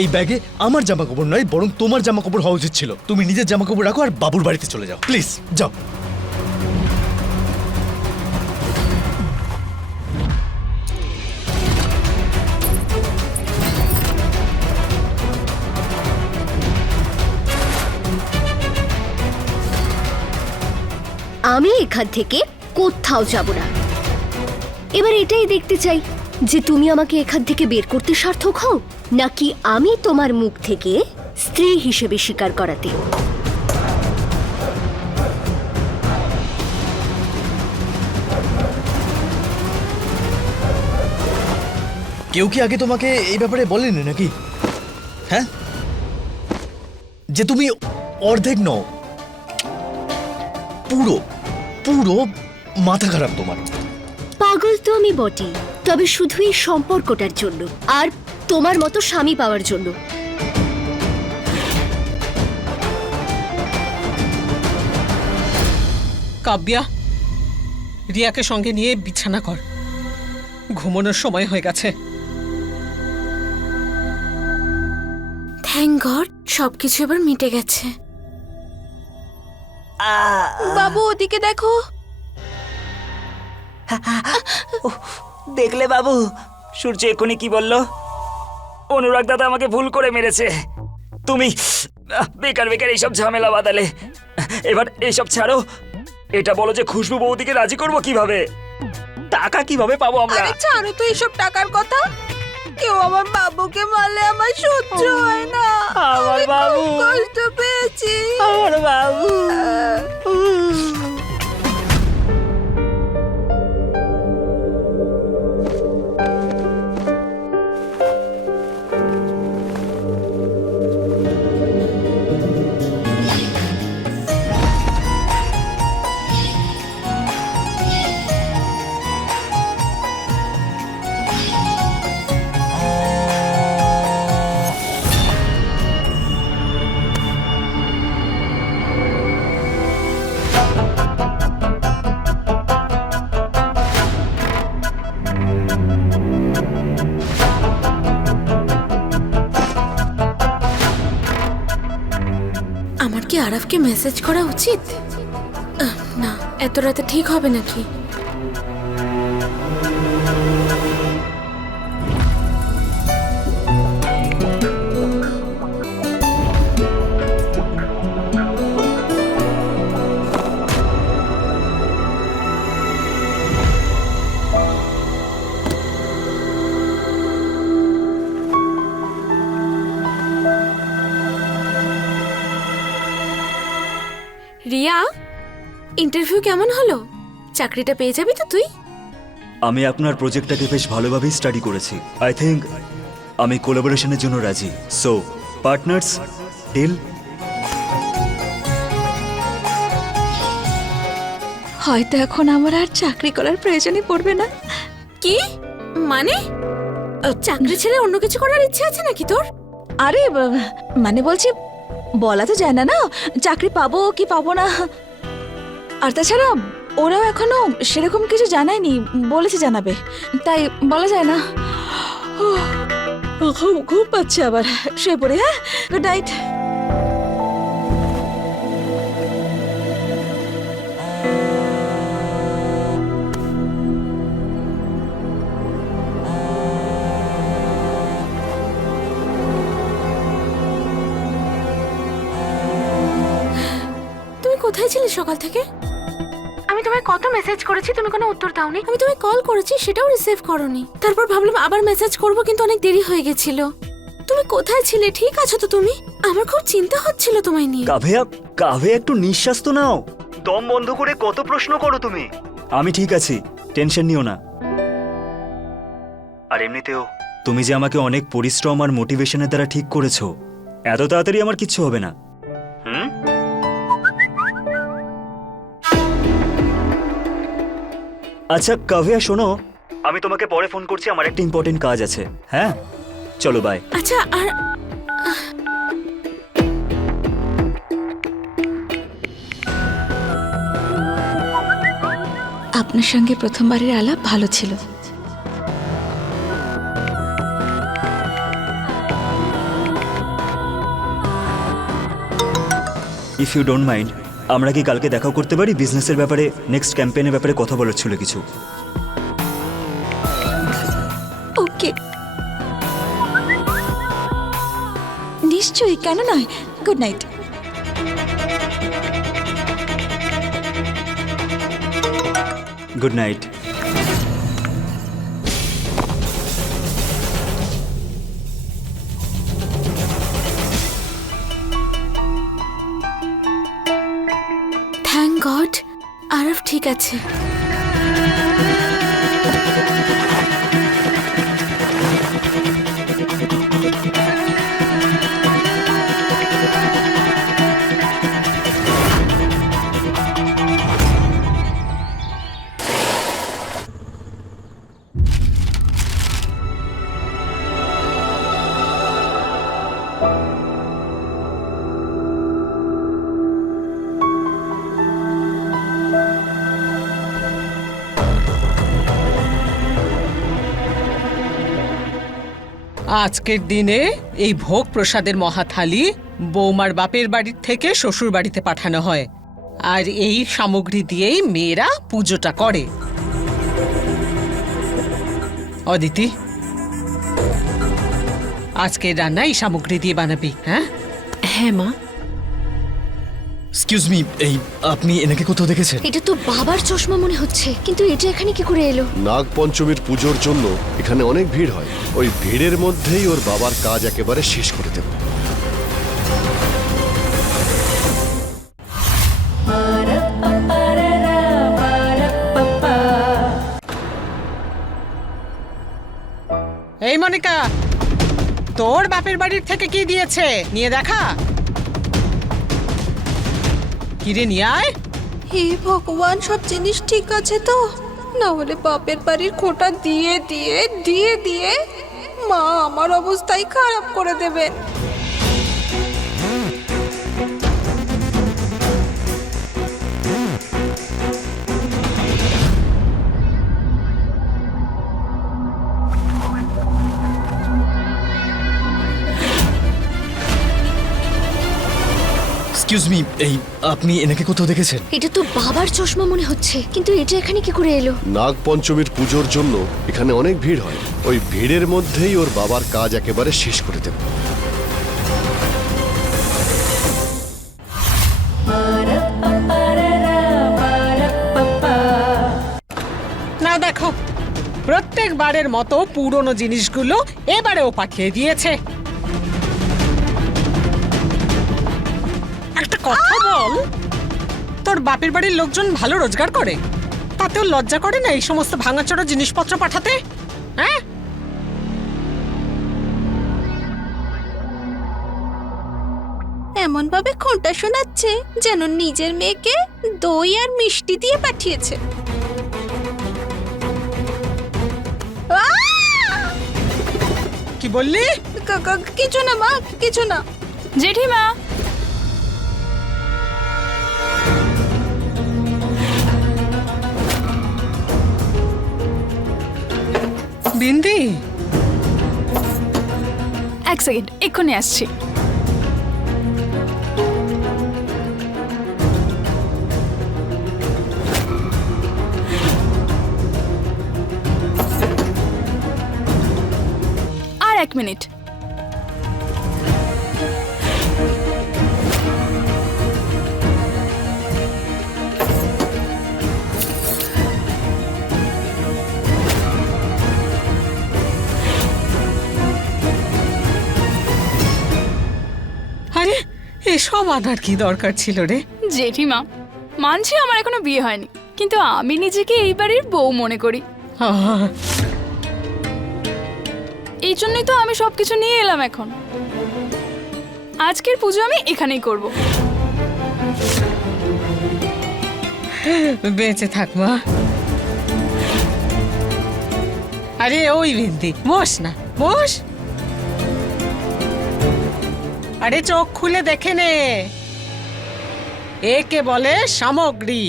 এই ব্যাগে আমার জামা কাপড় নয়, বরং তোমার জামা কাপড় হওয়া উচিত ছিল। তুমি নিজের জামা কাপড় রাখো আর বাবুর বাড়িতে চলে যাও, প্লিজ যাও। আমি এখান থেকে কোথাও যাব না। এবার এটাই দেখতে চাই যে তুমি আমাকে এখান থেকে বের করতে সার্থক হও, নাকি আমি তোমার মুখ থেকে স্ত্রী হিসেবে স্বীকার করাতে। কেউ কি আগে তোমাকে এই ব্যাপারে বলেনি নাকি? হ্যাঁ, যে তুমি অর্ধেক নও, পুরো পুরো মাথা খারাপ তোমার। পাগল তো আমি বটি, তবে শুধু এই সম্পর্কটার জন্য আর তোমার মতো স্বামী পাওয়ার জন্য। কাব্যা, রিয়াকে সঙ্গে নিয়ে বিছানা কর, ঘুমানোর সময় হয়ে গেছে। থ্যাংক গড, সবকিছু এবার মিটে গেছে। বাবু ওদিকে দেখো। দেখলে বাবু, সূর্য এক্ষুনি কি বলল? অনুরাগ দাদা আমাকে ভুল করে মেরেছে। তুমি বেকার বেকার এইসব ঝামেলা বাদালে। এবার এইসব ছাড়ো, এটা বলো যে খুশবু বৌদিকে রাজি করবো কিভাবে? টাকা কিভাবে পাবো আমরা? আরে ছাড়ো তো এইসব টাকার কথা। কেউ আমার বাবুকে মারলে আমার সহ্য হয় না। আমার আমি বাবু, খুব কষ্ট পেয়েছি। আমার বাবু। আমার কি আরাফকে মেসেজ করা উচিত? না, এত রাতে ঠিক হবে নাকি? রিয়া, ইন্টারভিউ কেমন হলো? চাকরিটা পেয়ে যাবি তো তুই? আমি আপনার প্রজেক্টটাকে বেশ ভালোভাবেই স্টাডি করেছি। আই থিঙ্ক আমি কোলাবোরেশনের জন্য রাজি। So partners, deal? হয়তো এখন আমার আর চাকরি করার প্রয়োজনই পড়বে না। কি মানে? চাকরি ছেড়ে অন্য কিছু করার ইচ্ছে আছে নাকি তোর? আরে মানে বলছি, বলা তো যায় না না চাকরি পাবো কি পাবো না। আর তাছাড়া ওরাও এখনো সেরকম কিছু জানায়নি, বলেছে জানাবে, তাই বলা যায় না। খুব ঘুম পাচ্ছে, আবার শুয়ে পড়ি। হ্যাঁ, গুড নাইট। তুমি কোথায় ছিলে সকাল থেকে? আমি তোমায় কত মেসেজ করেছি, তুমি কোনো উত্তর দাওনি। আমি তোমায় কল করেছি, সেটাও রিসিভ করোনি। তারপর ভাবলাম আবার মেসেজ করব, কিন্তু অনেক দেরি হয়ে গেছিল। তুমি কোথায় ছিলে? ঠিক আছো তো তুমি? আমার খুব চিন্তা হচ্ছিল তোমায় নিয়ে। কাভেয়া, কাভে একটু নিঃশ্বাস তো নাও। দম বন্ধ করে কত প্রশ্ন করো তুমি। আমি ঠিক আছি, টেনশন নিও না। আর এমনিতেও তুমি যে আমাকে অনেক পরিশ্রম আর মোটিভেশনের দ্বারা ঠিক করেছো, এত তাড়াতাড়ি আমার কিচ্ছু হবে না। আচ্ছা কাভেয়া শোনো, আমি তোমাকে পরে ফোন করছি, আমার একটা ইম্পর্টেন্ট কাজ আছে। হ্যাঁ চলো, বাই। আচ্ছা, আর আপনার সঙ্গে প্রথমবারের আলাপ ভালো ছিল। ইফ ইউ ডোন্ট মাইন্ড, আমরা কি কালকে দেখাও করতে পারি? বিজনেসের ব্যাপারে, নেক্সট ক্যাম্পেইনের ব্যাপারে কথা বলার ছিল কিছু। ওকে, নিশ্চয়ই, কেন নয়। Good night. Good night. Thank God আরব ঠিক আছে। আজকের দিনে এই ভোগ প্রসাদের মহাথালি বৌমার বাপের বাড়ির থেকে শ্বশুর বাড়িতে পাঠানো হয়, আর এই সামগ্রী দিয়েই মেয়েরা পুজোটা করে। অদিতি, আজকের রান্না এই সামগ্রী দিয়ে বানাবি। হ্যাঁ হ্যাঁ মা। এক্সকিউজ মি, এই আপনি এনাকে কোথাও দেখেছেন? এটা তো বাবার চশমা মনে হচ্ছে, কিন্তু এটা এখানে কি করে এলো? নাগ পঞ্চমীর পুজোর জন্য এখানে অনেক ভিড় হয়। ওই ভিড়ের মধ্যেই ওর বাবার কাজ একেবারে শেষ করে দেব। এই মনিকা, তোর বাপের বাড়ির থেকে কি দিয়েছে নিয়ে দেখা। কিরে নিয়ে আয়। হে ভগবান, সব জিনিস ঠিক আছে তো? না হলে বাপের বাড়ির খোটা দিয়ে দিয়ে দিয়ে দিয়ে মা আমার অবস্থাই খারাপ করে দেবেন। এক্সকিউজ মি, এই আপনি এনাকে কোথাও দেখেছেন? এটা তো বাবার চশমা মনে হচ্ছে, কিন্তু এটা এখানে কি করে এলো? নাগ পঞ্চমীর পুজোর জন্য এখানে অনেক ভিড় হয়। ওই ভিড়ের মধ্যেই ওর বাবার কাজ একেবারে শেষ করে দেব। না দেখো, প্রত্যেকবারের মতো পুরনো জিনিসগুলো এবারেও পাঠিয়ে দিয়েছে। একটা কথা বল, তোর বাপের বাড়ির লোকজন ভালো রোজগার করে, তাতেও লজ্জা করে না এই সমস্ত ভাঙাচোরা জিনিসপত্র পাঠাতে? হ্যাঁ, এমন ভাবে খোঁটা শোনাচ্ছে যেন নিজের মেয়েকে দই আর মিষ্টি দিয়ে পাঠিয়েছে। কি বললি? কিছু না মা, কিছু না। জেঠিমা, বিন্দি, এক সেকেন্ড, এক্ষুনি আসছি। আর 1 মিনিট। আরে এসব আনার কি দরকার ছিল রে? জেঠিমা, মানছি আমার এখনো বিয়ে হয়নি, কিন্তু আমি নিজেকে এই বাড়ির বউ মনে করি। আহ, এই জন্যই তো আমি সবকিছু নিয়ে এলাম এখন। আজকের পুজো আমি এখানেই করব। বেঁচে থাক মা। আরে ওই বিন্দি, বস না, বস। আরে চোখ খুলে দেখে নে, একে বলে সামগ্রী।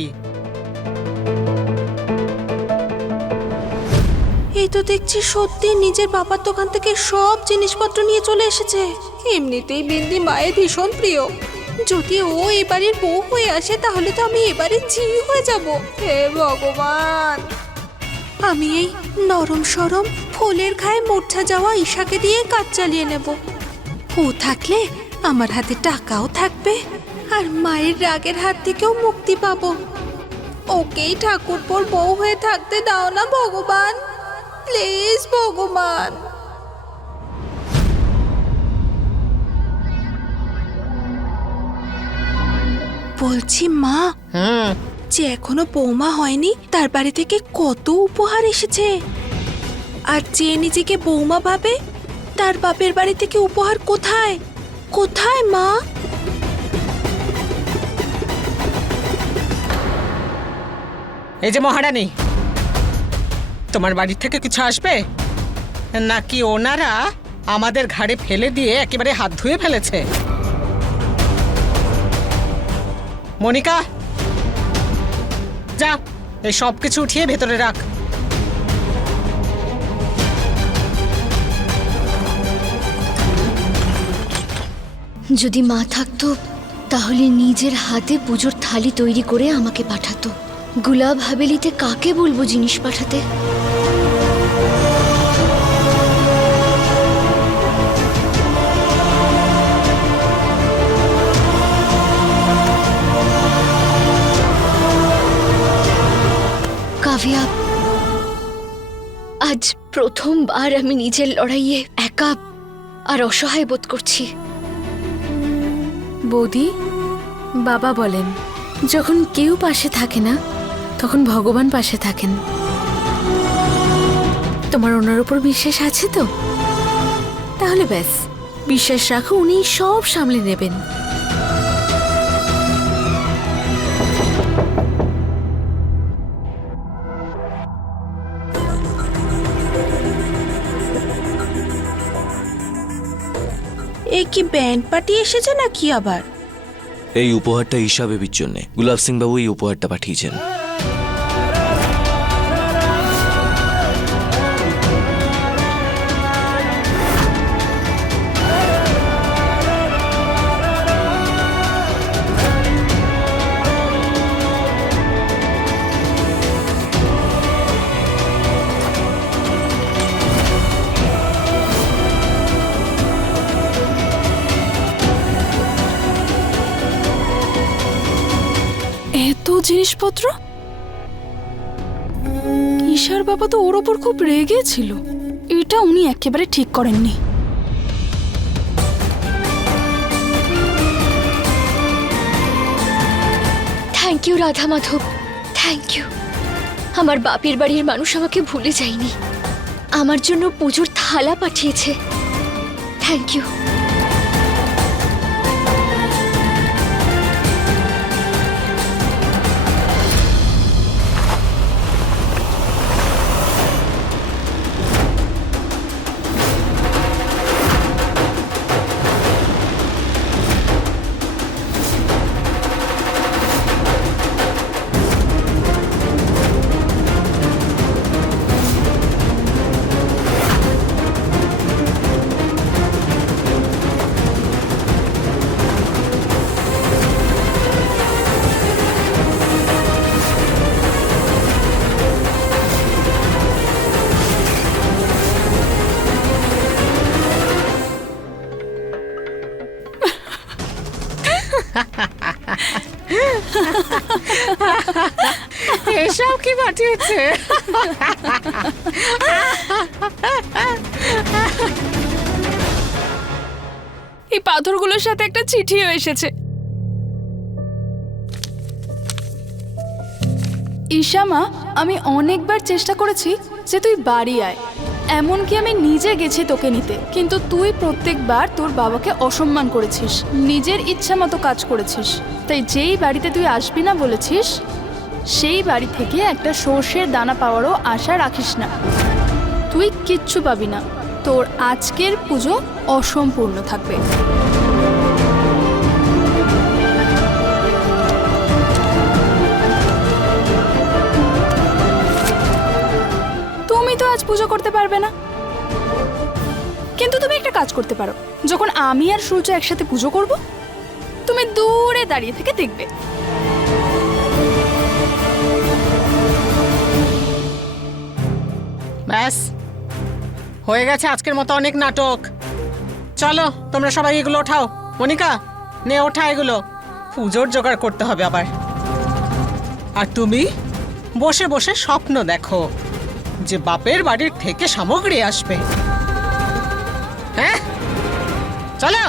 এই তো দেখছি সত্যি নিজের বাবার দোকান থেকে সব জিনিসপত্র নিয়ে চলে এসেছে। এমনিতেই বিন্দি মায়ের ভীষণ প্রিয়। যদি ও এবারের বউ হয়ে আসে তাহলে তো আমি এবারে ঝি হয়ে যাব। হে ভগবান, আমি এই নরম সরম ফুলের গায়ে মূর্ছা যাওয়া ঈশাকে দিয়ে কাজ চালিয়ে নেব। ও থাকলে আমার হাতে টাকাও থাকবে আর মায়ের রাগের হাত থেকেও মুক্তি পাবো। ওকেই ঠাকুরপোর বউ হয়ে থাকতে দাও না ভগবান, প্লিজ ভগবান। বলছি মা, যে এখনো বৌমা হয়নি তার বাড়ি থেকে কত উপহার এসেছে, আর যে নিজেকে বৌমা ভাবে তার বাপের বাড়ি থেকে উপহার কোথায় কোথায় মা? এই যে মহারানী, তোমার বাড়ি থেকে কিছু আসবে নাকি ওনারা আমাদের ঘাড়ে ফেলে দিয়ে একেবারে হাত ধুয়ে ফেলেছে? মনিকা, যা এই সব কিছু উঠিয়ে ভেতরে রাখ। যদি মা থাকতো তাহলে নিজের হাতে পুজোর থালি তৈরি করে আমাকে পাঠাতো। গুলাব হাভেলিতে কাকে বলবো জিনিস পাঠাতে? কাভিয়া, আজ প্রথমবার আমি নিজের লড়াইয়ে একা আর অসহায় বোধ করছি। বৌদি, বাবা বলেন যখন কেউ পাশে থাকে না তখন ভগবান পাশে থাকেন। তোমার ওনার উপর বিশ্বাস আছে তো? তাহলে ব্যাস, বিশ্বাস রাখো, উনি সব সামলে নেবেন। এ কি ব্যান্ড পার্টি এসেছে নাকি আবার? এই উপহারটা ঈশা বেবির জন্য গুলাব সিং বাবু এই উপহারটা পাঠিয়েছেন। এত জিনিসপত্র? ঈশার বাবা তো ওর ওপর খুব রেগে ছিল। এটা উনি একেবারে ঠিক করেননি। Thank you Radha Madhav, thank you. আমার বাপের বাড়ির মানুষ আমাকে ভুলে যায়নি, আমার জন্য পুজোর থালা পাঠিয়েছে। Thank you. এসব কি পাঠিয়েছে? এই পাথরগুলোর সাথে একটা চিঠিও এসেছে। ঈশা মা, আমি অনেকবার চেষ্টা করেছি যে তুই বাড়ি আয়, এমনকি আমি নিজে গেছি তোকে নিতে, কিন্তু তুই প্রত্যেকবার তোর বাবাকে অসম্মান করেছিস, নিজের ইচ্ছা মতো কাজ করেছিস। তাই যেই বাড়িতে তুই আসবি না বলেছিস সেই বাড়ি থেকে একটা সর্ষের দানা পাওয়ারও আশা রাখিস না। তুই কিচ্ছু পাবি না, তোর আজকের পুজো অসম্পূর্ণ থাকবে। তুমি তো আজ পুজো করতে পারবে না, কিন্তু তুমি একটা কাজ করতে পারো। যখন আমি আর সূর্য একসাথে পুজো করব, তুমি দূরে দাঁড়িয়ে থেকে দেখবে। ব্যাস হয়ে গেছে আজকের মতো অনেক নাটক। চলো তোমরা সবাই এগুলো ওঠাও। মনিকা নে ওঠা এগুলো, পুজোর জোগাড় করতে হবে আবার। আর তুমি বসে বসে স্বপ্ন দেখো যে বাপের বাড়ির থেকে সামগ্রী আসবে। হ্যাঁ চলো।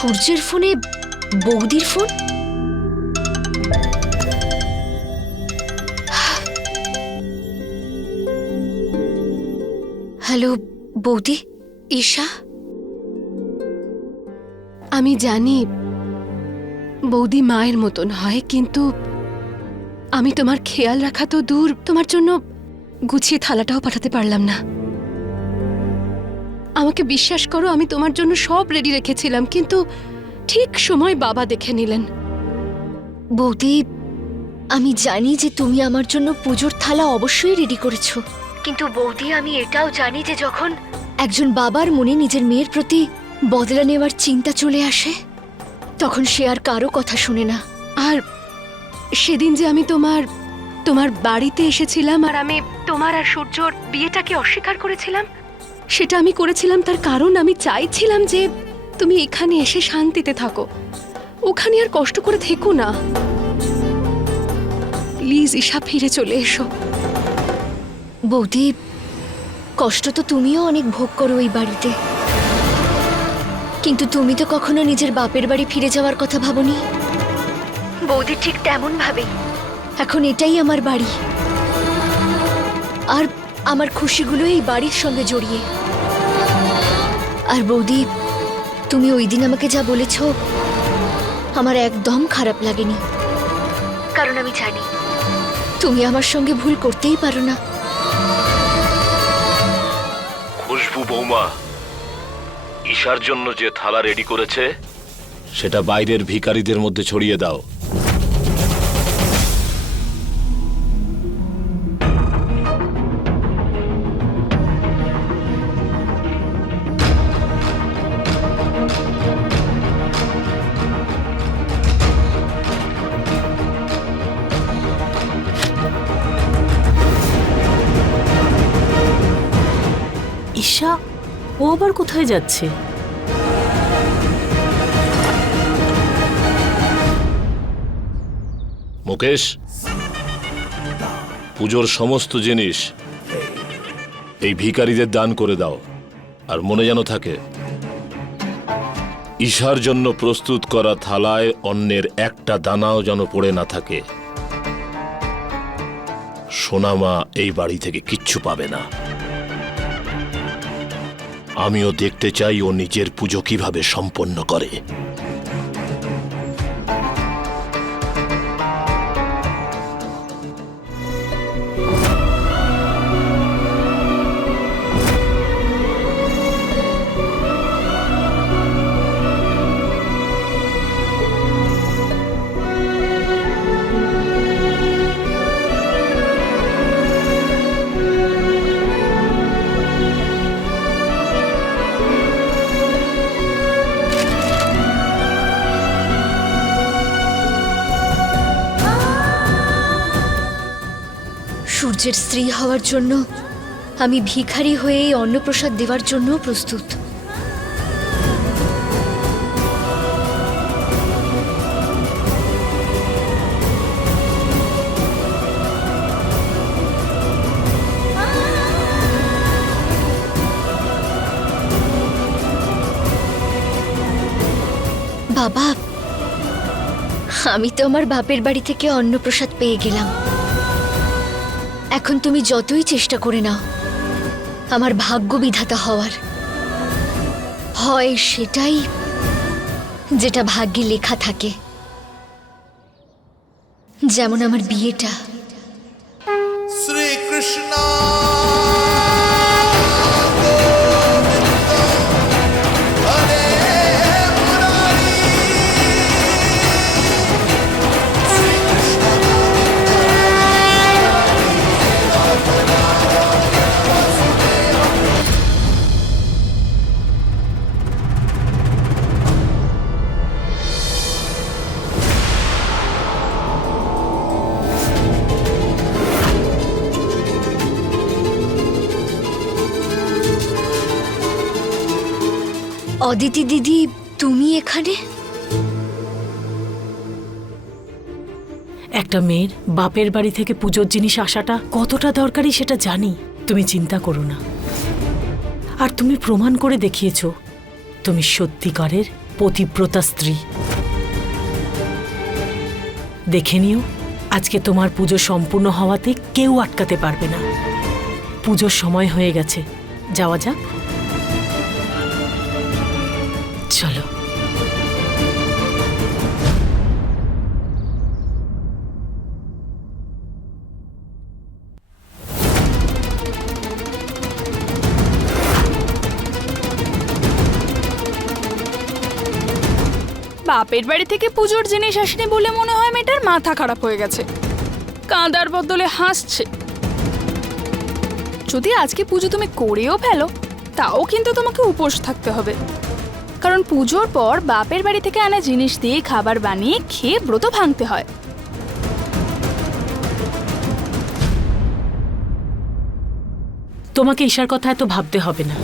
সূর্যের ফোনে বৌদির ফোন। হ্যালো বৌদি। ঈশা, আমি জানি বৌদি মায়ের মতন হয়, কিন্তু আমি তোমার খেয়াল রাখা তো দূর, তোমার জন্য গুছিয়ে থালাটাও পাঠাতে পারলাম না। আমাকে বিশ্বাস করো, আমি তোমার জন্য সব রেডি রেখেছিলাম, কিন্তু ঠিক সময় বাবা দেখে নিলেন। বৌদি আমি জানি যে তুমি আমার জন্য পুজোর থালা অবশ্যই রেডি করেছো, কিন্তু বৌদি আমি এটাও জানি যে যখন একজন বাবার মনে নিজের মেয়ের প্রতি বদলা নেওয়ার চিন্তা চলে আসে তখন সে আর কারো কথা শুনে না। আর সেদিন যে আমি তোমার বাড়িতে এসেছিলাম আর আমি তোমার আর সূর্যর বিয়েটাকে অস্বীকার করেছিলাম, সেটা আমি করেছিলাম তার কারণ আমি চাইছিলাম যে তুমি এখানে এসে শান্তিতে থাকো, ওখানে আর কষ্ট করে থেকো না। প্লিজ ঈশা, ফিরে চলে এসো। বৌদি কষ্ট তো তুমিও অনেক ভোগ করো এই বাড়িতে, কিন্তু তুমি তো কখনো নিজের বাপের বাড়ি ফিরে যাওয়ার কথা ভাবোনি। বৌদি ঠিক তেমন ভাবে এখন এটাই আমার বাড়ি, আর আমার খুশিগুলো এই বাড়ির সঙ্গে জড়িয়ে। আর বৌদি তুমি ওই দিন আমাকে যা বলেছ আমার একদম খারাপ লাগেনি, কারণ আমি জানি তুমি আমার সঙ্গে ভুল করতেই পারো না। খুশবু বৌমা, ঈশার জন্য যে থালা রেডি করেছে সেটা বাইরের ভিখারিদের মধ্যে ছড়িয়ে দাও। ঈশা, ও আবার কোথায় যাচ্ছে? মুকেশ, পুজোর সমস্ত জিনিস এই ভিখারিদের দান করে দাও। আর মনে যেন থাকে, ঈশার জন্য প্রস্তুত করা থালায় অন্যের একটা দানাও যেন পড়ে না থাকে। সোনামা এই বাড়ি থেকে কিচ্ছু পাবে না। আমিও দেখতে চাই ও নিজের পুজো কিভাবে সম্পন্ন করে। সূর্যের স্ত্রী হওয়ার জন্য আমি ভিখারি হয়ে এই অন্নপ্রসাদ দেওয়ার জন্য প্রস্তুত। বাবা, আমি তো আমার বাপের বাড়ি থেকে অন্নপ্রসাদ পেয়ে গেলাম। এখন তুমি যতই চেষ্টা করে নাও আমার ভাগ্য বিধাতা হওয়ার, হয় সেটাই যেটা ভাগ্যে লেখা থাকে। যেমন আমার বিয়েটা। শ্রীকৃষ্ণ অদিতি দিদি, তুমি এখানে? একটা মেয়ের বাপের বাড়ি থেকে পুজোর জিনিস আসাটা কতটা দরকারি সেটা জানি, তুমি চিন্তা করো না। আর তুমি প্রমাণ করে দেখিয়েছ তুমি সত্যিকারের পতিব্রতা স্ত্রী। দেখে নিও, আজকে তোমার পুজো সম্পূর্ণ হওয়াতে কেউ আটকাতে পারবে না। পুজোর সময় হয়ে গেছে, যাওয়া যাক। চলো। বাপের বাড়ি থেকে পুজোর জিনিস আসেনি বলে মনে হয় মেয়েটার মাথা খারাপ হয়ে গেছে, কাঁদার বদলে হাসছে। যদি আজকে পুজো তুমি করেও ফেলো, তাও কিন্তু তোমাকে উপোস থাকতে হবে, কারণ পুজোর পর বাপের বাড়ি থেকে আনা জিনিস দিয়ে খাবার বানিয়ে খেয়ে ব্রত ভাঙতে হয়। তোমাকে ঈশার কথা এত ভাবতে হবে না।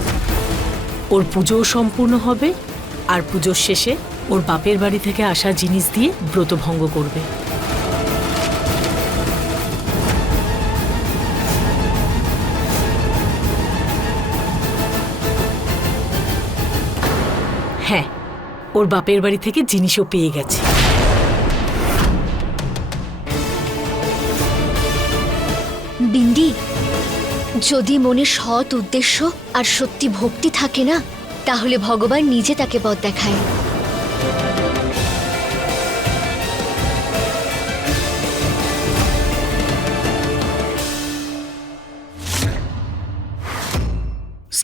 ওর পুজোও সম্পূর্ণ হবে, আর পুজোর শেষে ওর বাপের বাড়ি থেকে আসা জিনিস দিয়ে ব্রত ভঙ্গ করবে। হ্যাঁ, ওর বাপের বাড়ি থেকে জিনিসও পেয়ে গেছে। বিন্দি, যদি মনে সৎ উদ্দেশ্য আর সত্যি ভক্তি থাকে না, তাহলে ভগবান নিজে তাকে পথ দেখায়।